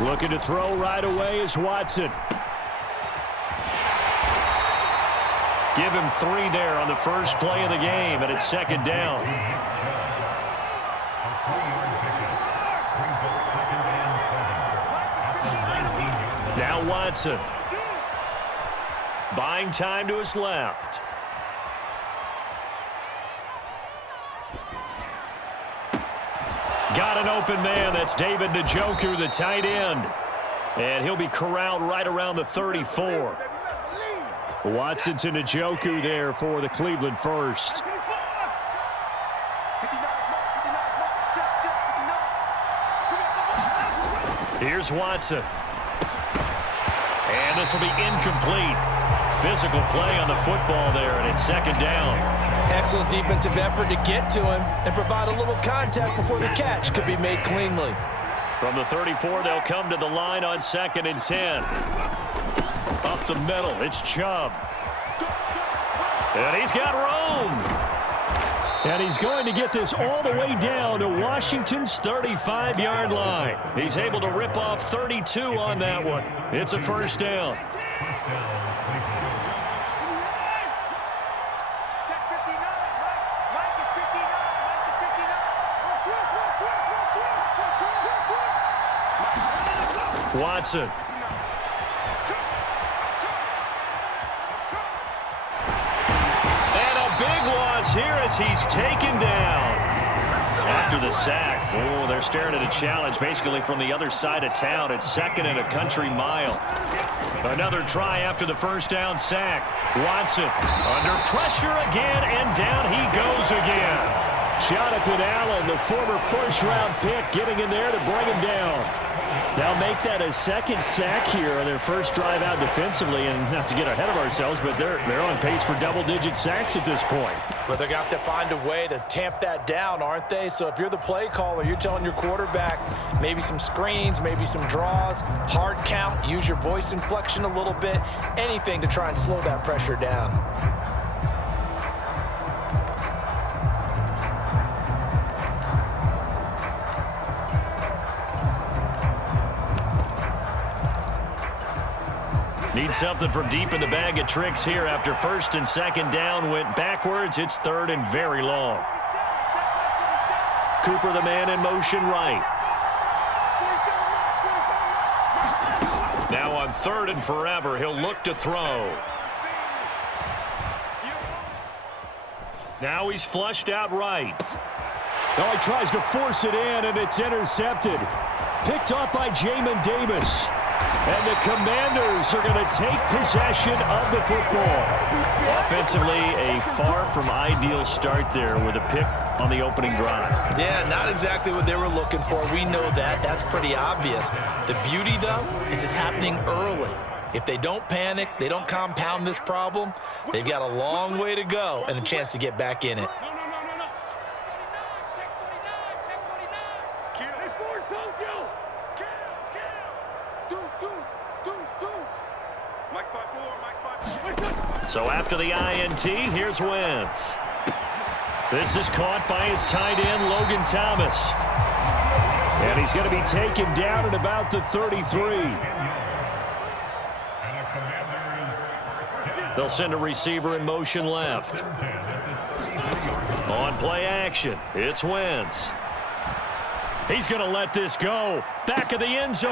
Looking to throw right away is Watson. Give him 3 there on the first play of the game, and it's second down. Now Watson. Buying time to his left. Got an open man. That's David Njoku, the tight end. And he'll be corralled right around the 34. Watson to Njoku there for the Cleveland first. Here's Watson. And this will be incomplete. Physical play on the football there, and it's second down. Excellent defensive effort to get to him and provide a little contact before the catch could be made cleanly. From the 34, they'll come to the line on 2nd and 10. Up the middle, it's Chubb. And he's got room. And he's going to get this all the way down to Washington's 35-yard line. He's able to rip off 32 on that one. It's a first down. Watson. And a big loss here as he's taken down. After the sack, oh, they're staring at a challenge basically from the other side of town. It's 2nd and a country mile. Another try after the first down sack. Watson under pressure again, and down he goes again. Jonathan Allen, the former first-round pick, getting in there to bring him down. Now make that a second sack here on their first drive out defensively, and not to get ahead of ourselves, but they're on pace for double-digit sacks at this point. Well, they're going to have to find a way to tamp that down, aren't they? So if you're the play caller, you're telling your quarterback maybe some screens, maybe some draws, hard count, use your voice inflection a little bit, anything to try and slow that pressure down. Need something from deep in the bag of tricks here after 1st and 2nd down went backwards. It's 3rd and very long. Cooper, the man in motion right. Now on 3rd and forever, he'll look to throw. Now he's flushed out right. Now he tries to force it in, and it's intercepted. Picked off by Jamin Davis. And the Commanders are going to take possession of the football. Offensively, a far from ideal start there with a pick on the opening drive. Yeah, not exactly what they were looking for. We know that. That's pretty obvious. The beauty, though, is it's happening early. If they don't panic, they don't compound this problem, they've got a long way to go and a chance to get back in it. So after the INT, here's Wentz. This is caught by his tight end, Logan Thomas. And he's going to be taken down at about the 33. They'll send a receiver in motion left. On play action, it's Wentz. He's going to let this go. Back of the end zone.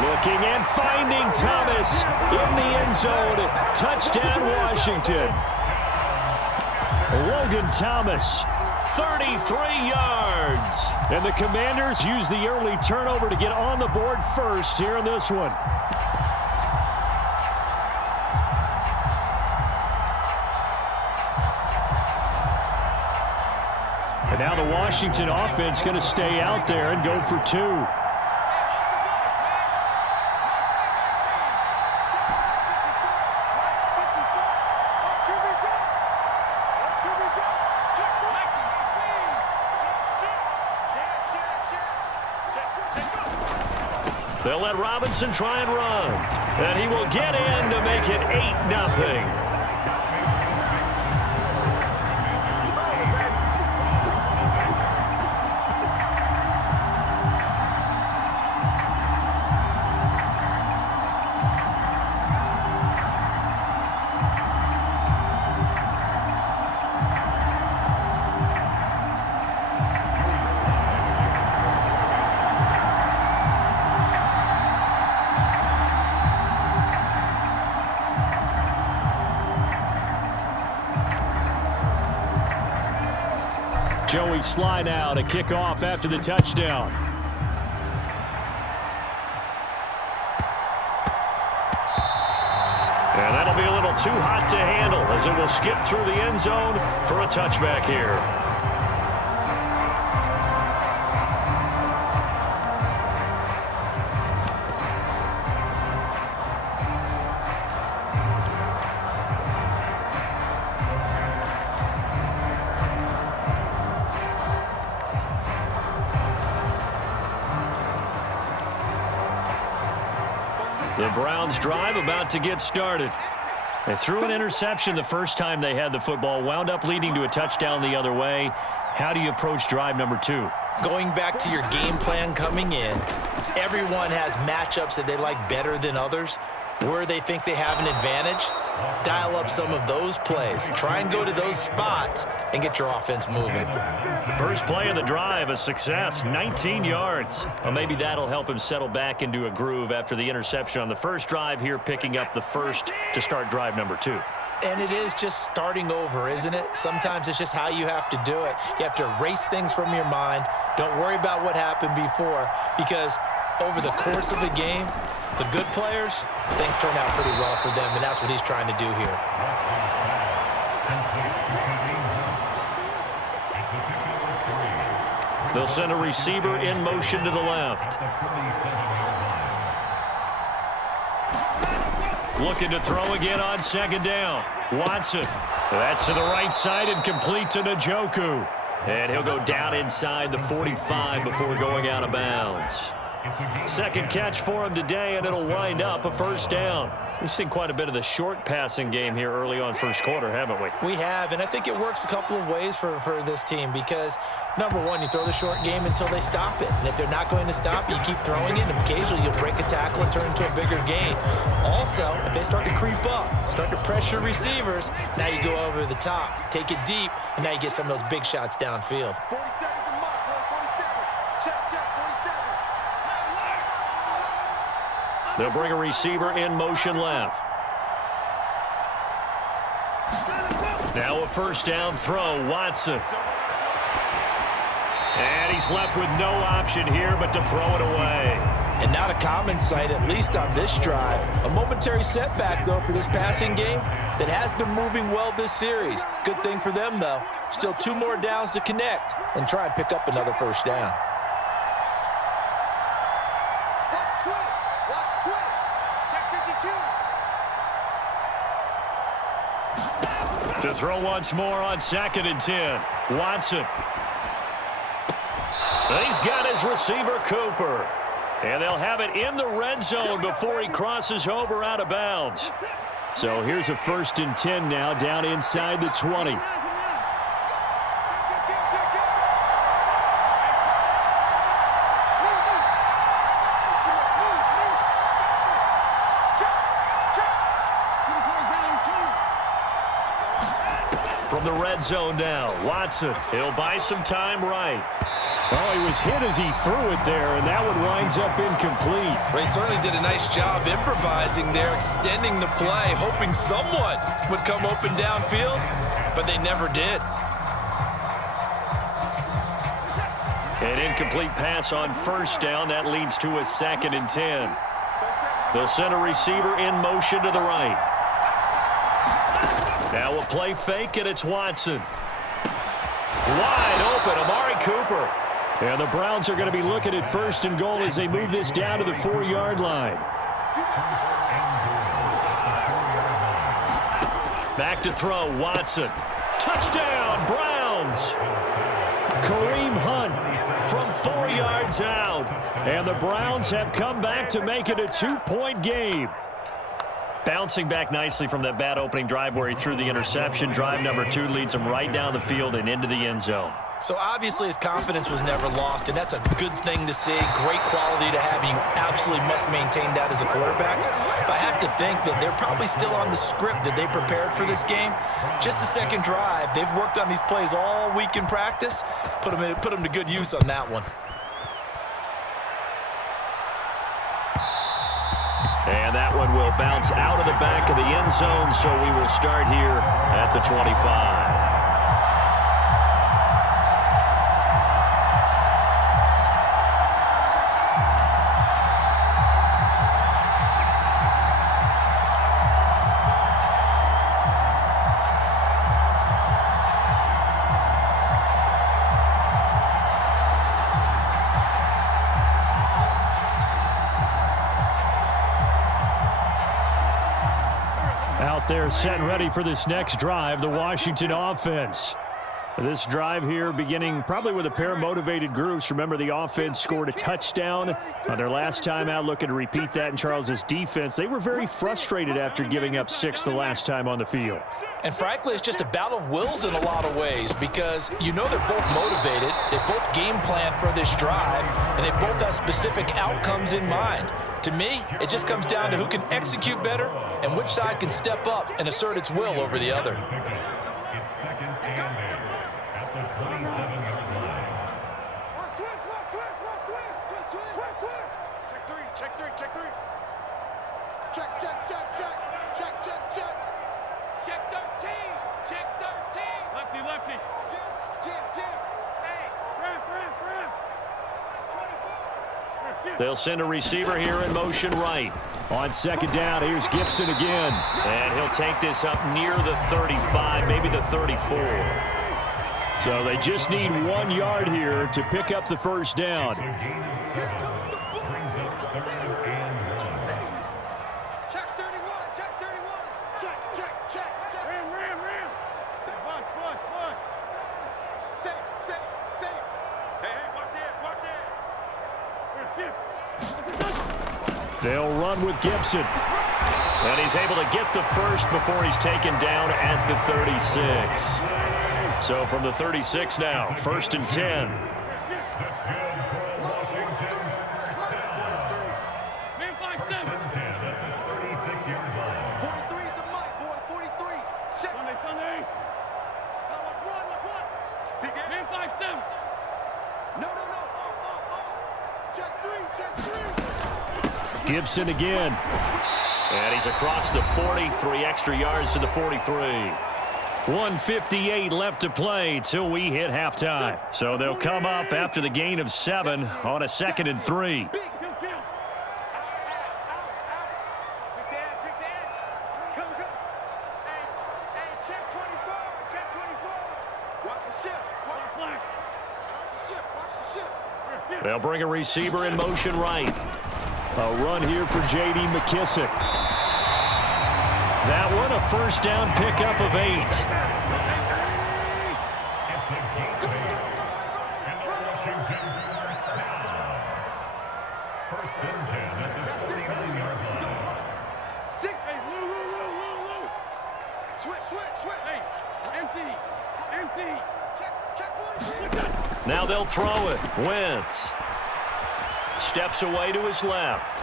Looking and finding Thomas in the end zone. Touchdown, Washington. Logan Thomas, 33 yards. And the Commanders use the early turnover to get on the board first here in this one. And now the Washington offense going to stay out there and go for 2. They'll let Robinson try and run. And he will get in to make it 8-0. So we slide now to kick off after the touchdown. And that'll be a little too hot to handle as it will skip through the end zone for a touchback here. The Browns drive about to get started. They threw an interception the first time they had the football, wound up leading to a touchdown the other way. How do you approach drive number 2? Going back to your game plan coming in, everyone has matchups that they like better than others. Where they think they have an advantage, dial up some of those plays. Try and go to those spots and get your offense moving. First play of the drive, a success, 19 yards. Well, maybe that'll help him settle back into a groove after the interception on the first drive here, picking up the first to start drive number 2. And it is just starting over, isn't it? Sometimes it's just how you have to do it. You have to erase things from your mind. Don't worry about what happened before, because over the course of a game, the good players, things turn out pretty well for them, and that's what he's trying to do here. They'll send a receiver in motion to the left. Looking to throw again on second down. Watson. That's to the right side and complete to Njoku. And he'll go down inside the 45 before going out of bounds. Second catch for him today, and it'll wind up a first down. We've seen quite a bit of the short passing game here early on first quarter, haven't we? We have, and I think it works a couple of ways for this team because, number one, you throw the short game until they stop it. And if they're not going to stop, you keep throwing it, and occasionally you'll break a tackle and turn into a bigger gain. Also, if they start to creep up, start to pressure receivers, now you go over the top, take it deep, and now you get some of those big shots downfield. They'll bring a receiver in motion left. Now a first down throw, Watson. And he's left with no option here but to throw it away. And not a common sight, at least on this drive. A momentary setback, though, for this passing game that has been moving well this series. Good thing for them, though. Still 2 more downs to connect and try and pick up another first down. To throw once more on 2nd and 10. Watson. He's got his receiver, Cooper. And they'll have it in the red zone before he crosses over out of bounds. So here's a 1st and 10 now down inside the 20. From the red zone now, Watson. He'll buy some time right. Oh, he was hit as he threw it there, and that one winds up incomplete. Well, he certainly did a nice job improvising there, extending the play, hoping someone would come open downfield, but they never did. An incomplete pass on first down. That leads to a 2nd and 10. They'll send a receiver in motion to the right. Now a play fake, and it's Watson. Wide open, Amari Cooper. And the Browns are going to be looking at 1st and goal as they move this down to the 4-yard line. Back to throw, Watson. Touchdown, Browns. Kareem Hunt from 4 yards out. And the Browns have come back to make it a 2-point game. Bouncing back nicely from that bad opening drive where he threw the interception. Drive number 2 leads him right down the field and into the end zone. So obviously his confidence was never lost, and that's a good thing to see. Great quality to have, and you absolutely must maintain that as a quarterback. But I have to think that they're probably still on the script that they prepared for this game. Just the second drive, they've worked on these plays all week in practice. Put them to good use on that one. And that one will bounce out of the back of the end zone, so we will start here at the 25. they're set and ready for this next drive, the Washington offense. This drive here beginning probably with a pair of motivated groups. Remember, the offense scored a touchdown on their last time out, looking to repeat that in Charles's defense. They were very frustrated after giving up 6 the last time on the field. And frankly, it's just a battle of wills in a lot of ways because you know they're both motivated, they both game plan for this drive, and they both have specific outcomes in mind. To me, it just comes down to who can execute better and which side can step up and assert its will over the other. They'll send a receiver here in motion right. On second down, here's Gibson again. And he'll take this up near the 35, maybe the 34. So they just need 1 yard here to pick up the first down. They'll run with Gibson. And he's able to get the first before he's taken down at the 36. So from the 36 now, 1st and 10. Gibson again. And he's across the 40, 3 extra yards to the 43. 1:58 left to play till we hit halftime. So they'll come up after the gain of 7 on a 2nd and 3. They'll bring a receiver in motion right. A run here for J.D. McKissick. That one a first down pickup of 8. Now they'll throw it. Wentz steps away to his left.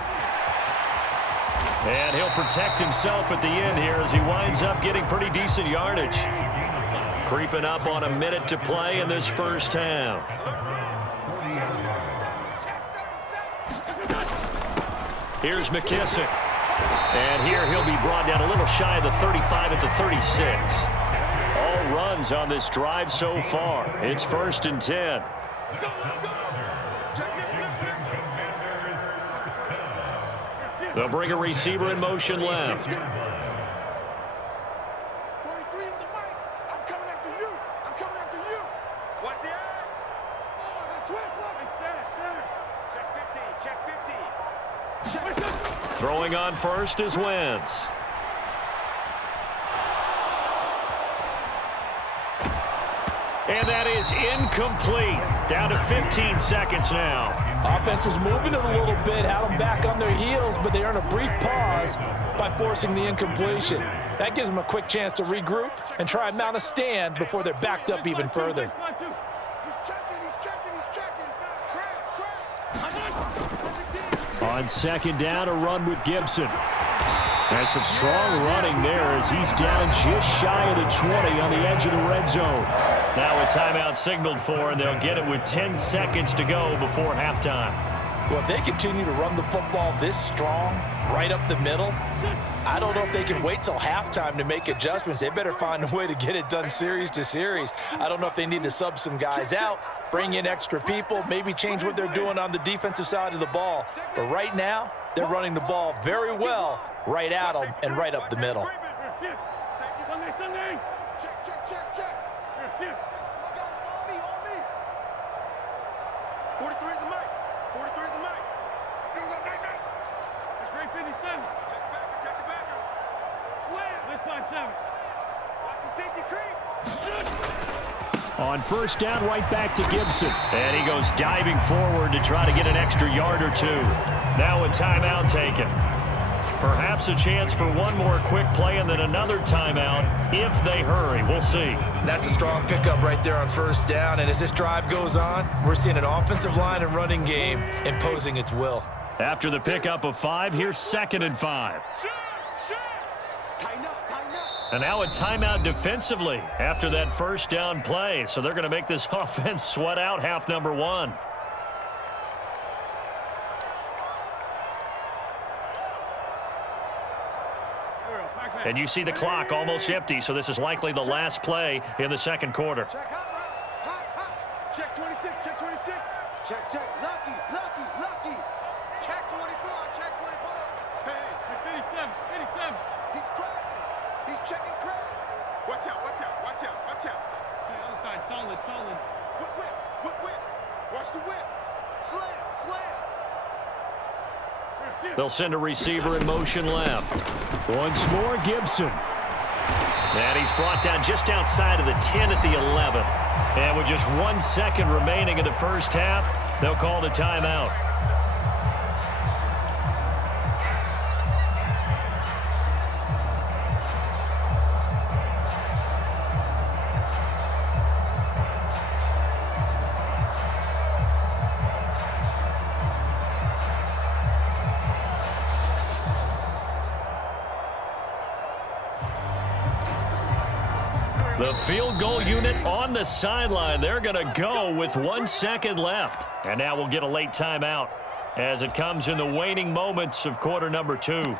And he'll protect himself at the end here as he winds up getting pretty decent yardage. Creeping up on a minute to play in this first half. Here's McKissick. And here he'll be brought down a little shy of the 35 at the 36. All runs on this drive so far. It's 1st and 10. They'll bring a receiver in motion left. 43 is the mic. I'm coming after you. I'm coming after you. What's the ad? Oh, that's Swiss. Check 50. Check 50. Throwing on first is Wentz. And that is incomplete. Down to 15 seconds now. Offense was moving it a little bit, had them back on their heels, but they earned a brief pause by forcing the incompletion. That gives them a quick chance to regroup and try and mount a stand before they're backed up even further. He's checking. Crash. On second down, a run with Gibson. There's some strong running there as he's down just shy of the 20 on the edge of the red zone. Now a timeout signaled for, and they'll get it with 10 seconds to go before halftime. Well, if they continue to run the football this strong, right up the middle, I don't know if they can wait till halftime to make adjustments. They better find a way to get it done series to series. I don't know if they need to sub some guys out, bring in extra people, maybe change what they're doing on the defensive side of the ball. But right now, they're running the ball very well right at them and right up the middle. Check. 43 is the mic. 43 is the mic. Check the backer. Slam. Let's find 7. Watch the safety creep. Shoot. On first down, right back to Gibson. And he goes diving forward to try to get an extra yard or two. Now a timeout taken. Perhaps a chance for one more quick play and then another timeout if they hurry. We'll see. That's a strong pickup right there on first down. And as this drive goes on, we're seeing an offensive line and running game imposing its will. After the pickup of 5, here's 2nd and 5. Tighten up, tighten up. And now a timeout defensively after that first down play. So they're going to make this offense sweat out half number 1. And you see the clock almost empty, so this is likely the last play in the second quarter. Check hot. Check 26, check 26. Check, check. Lucky, lucky, lucky. Check 24, check 24. Hey, check 87, 87. He's crossing. He's checking crab. Watch out, watch out, watch out, watch out. Okay, other side, solid, solid. Whip. Watch the whip. Slam. They'll send a receiver in motion left. Once more, Gibson. And he's brought down just outside of the 10 at the 11. And with just 1 second remaining in the first half, they'll call the timeout. The field goal unit on the sideline. They're going to go with 1 second left. And now we'll get a late timeout as it comes in the waning moments of quarter number 2.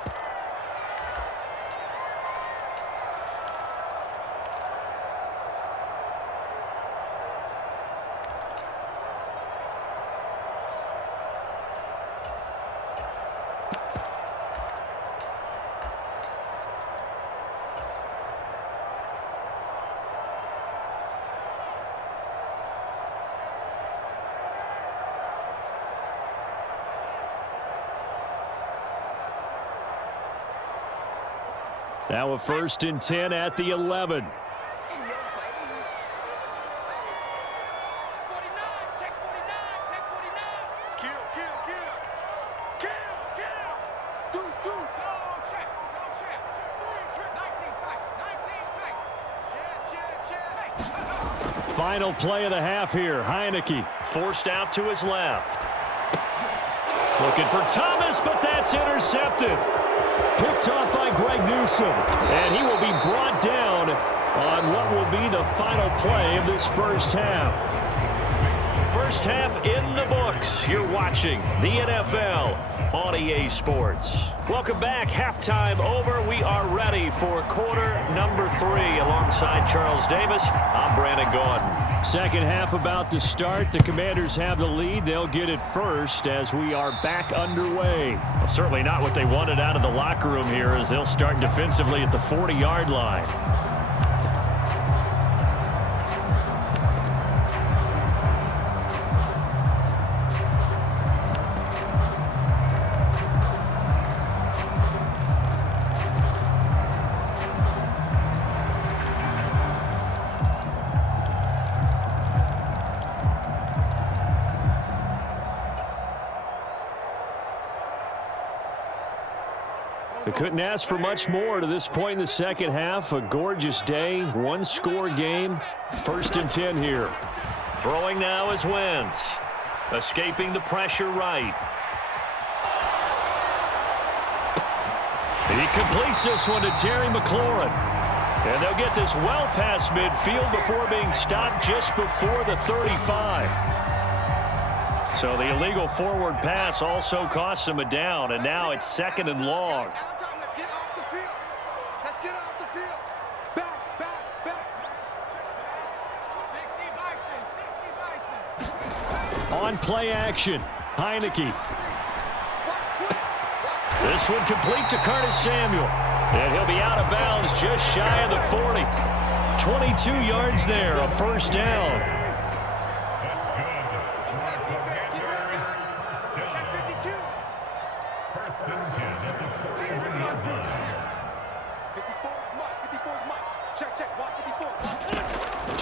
Now a 1st and 10 at the 11. In your face. 49, check 49, check 49. Kill. Deuce. Go check. 19 tight. Final play of the half here. Heineke forced out to his left. Looking for Thomas, but that's intercepted. Picked off by Greg Newsome. And he will be brought down on what will be the final play of this first half. First half in the books. You're watching the NFL on EA Sports. Welcome back. Halftime over. We are ready for quarter number 3. Alongside Charles Davis, I'm Brandon Gordon. Second half about to start. The Commanders have the lead. They'll get it first as we are back underway. Well, certainly not what they wanted out of the locker room here as they'll start defensively at the 40-yard line. They couldn't ask for much more to this point in the second half. A gorgeous day, 1-score game. 1st and 10 here. Throwing now is Wentz. Escaping the pressure right. He completes this one to Terry McLaurin. And they'll get this well past midfield before being stopped just before the 35. So the illegal forward pass also costs him a down, and now it's 2nd and long. Let's get off the field. Let's get off the field. Back. 60 Bison. On play action, Heineke. This one complete to Curtis Samuel. And he'll be out of bounds just shy of the 40. 22 yards there, a first down.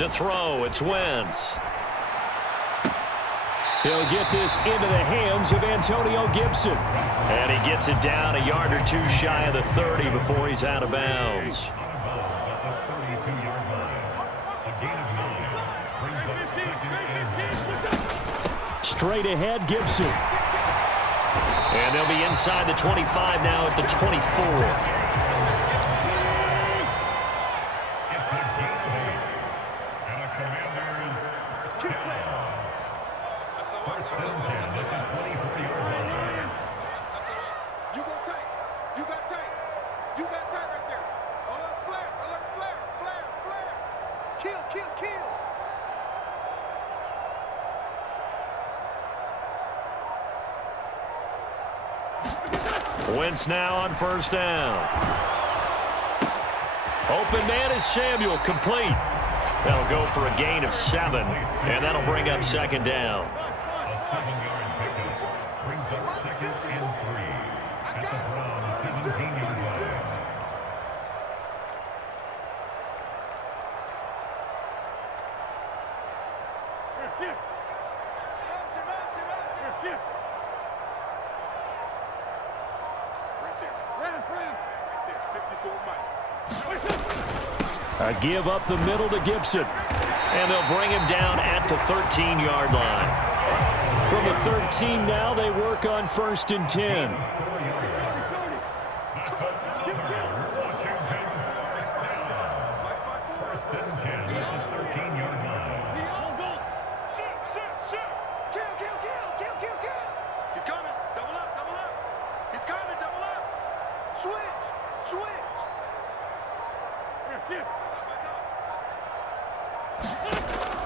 To throw, it's Wentz. He'll get this into the hands of Antonio Gibson. And he gets it down a yard or two shy of the 30 before he's out of bounds. Straight ahead, Gibson. And they'll be inside the 25 now at the 24. Wentz now on first down. Open man is Samuel, complete. That'll go for a gain of 7, and that'll bring up second down. A 7-yard pickup brings up 2nd and 3 at the Browns' 17-yard line. A give up the middle to Gibson. And they'll bring him down at the 13-yard line. From the 13 now, they work on 1st and 10.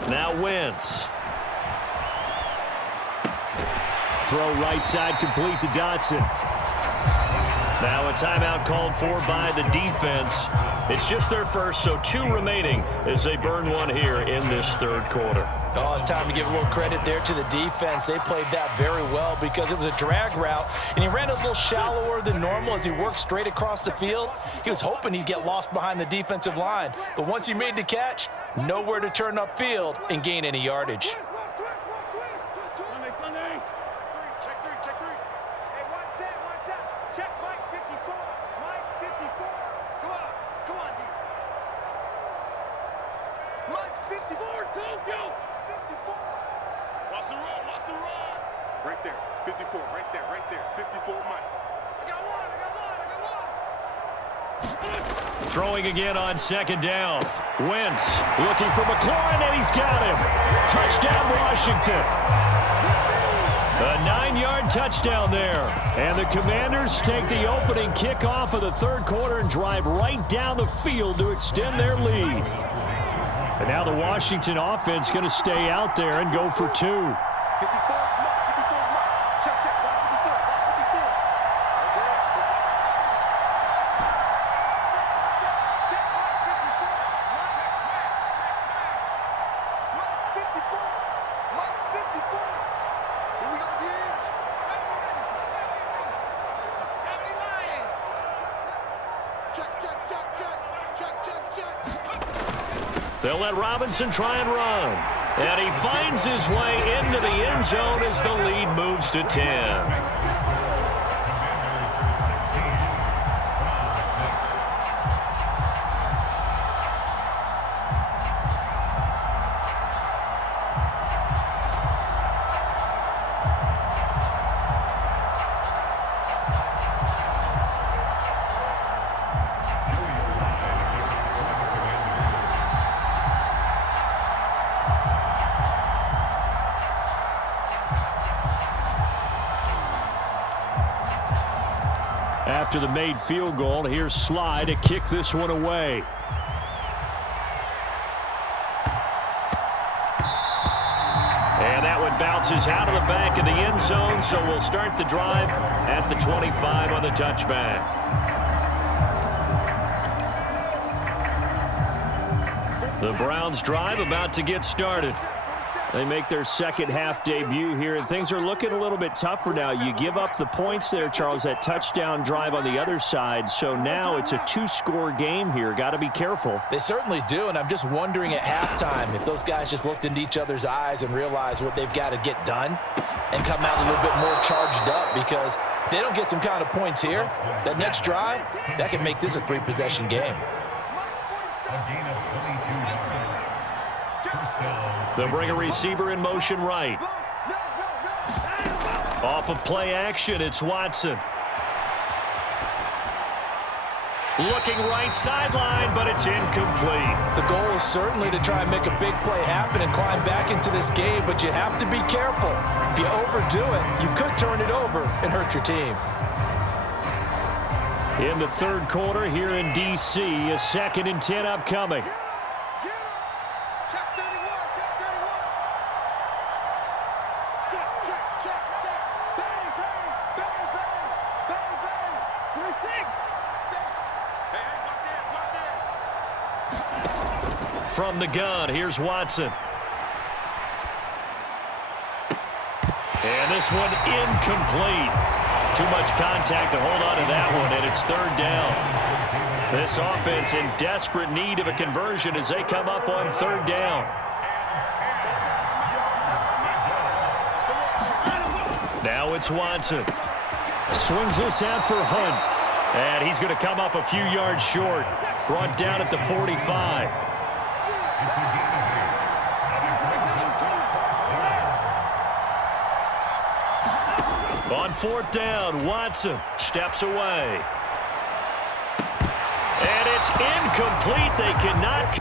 Now Wentz. Throw right side complete to Dotson. Now a timeout called for by the defense. It's just their first, so 2 remaining as they burn one here in this third quarter. Oh, it's time to give a little credit there to the defense. They played that very well because it was a drag route, and he ran a little shallower than normal as he worked straight across the field. He was hoping he'd get lost behind the defensive line, but once he made the catch, nowhere to turn upfield and gain any yardage. Right there, 54, right there, 54, Mike. I got one. Throwing again on second down. Wentz Looking for McLaurin, and he's got him. Touchdown, Washington. A 9-yard touchdown there. And the Commanders take the opening kickoff of the third quarter and drive right down the field to extend their lead. And now the Washington offense going to stay out there and go for 2. They'll let Robinson try and run. And he finds his way into the end zone as the lead moves to 10. After the made field goal, here's Sly to kick this one away. And that one bounces out of the back of the end zone, so we'll start the drive at the 25 on the touchback. The Browns drive about to get started. They make their second half debut here, and things are looking a little bit tougher now. You give up the points there, Charles, that touchdown drive on the other side. So now it's a 2-score game here. Got to be careful. They certainly do, and I'm just wondering at halftime if those guys just looked into each other's eyes and realized what they've got to get done and come out a little bit more charged up, because if they don't get some kind of points here, that next drive, that could make this a 3-possession game. A gain of 22 yards. First down. They'll bring a receiver in motion right. Off of play action, it's Watson. Looking right sideline, but it's incomplete. The goal is certainly to try and make a big play happen and climb back into this game, but you have to be careful. If you overdo it, you could turn it over and hurt your team. In the third quarter here in D.C., a 2nd and 10 upcoming. Check 31, check 31. Check. Bang, bang, bang, bang, bang, bang. 26. Hey, watch it. From the gun, here's Watson. And this one incomplete. Too much contact to hold on to that one, and it's 3rd down. This offense in desperate need of a conversion as they come up on 3rd down. Now it's Watson. Swings this out for Hunt. And he's going to come up a few yards short. Brought down at the 45. On 4th down, Watson steps away. And it's incomplete. They cannot